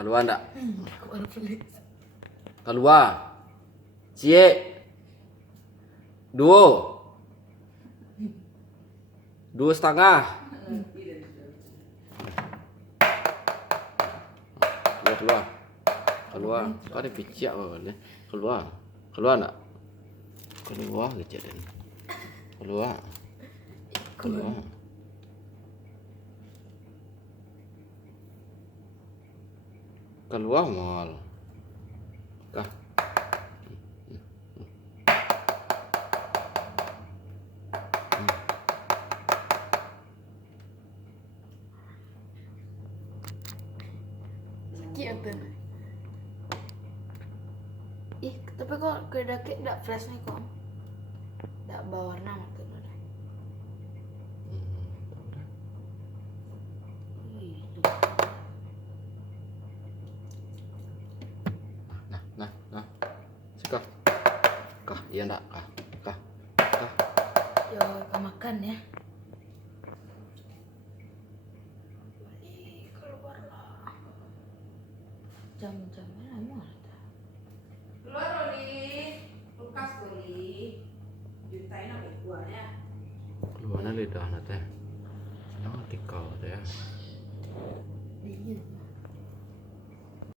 Keluar enggak? Aku baru beli. Keluar. Cie. Dua. 2,5. Keluar. Keluar. Kau ada picik apa ni? Keluar. Keluar enggak? Keluar kejadian. Keluar. Keluar. Keluar mal. Kah. Sakit betul. Ih, tapi kok kedaki enggak fresh nih kok. Enggak berwarna maksudnya. Nah. Suka. Kah, iya enggak? Kah. Yo, kita makan ya. Keluarlah. Jam-jamnya lama. Keluar Roli, kulkas Roli, jutain apa keluarnya? Keluarnya lidah nate. Senang tikau teh. Dingin.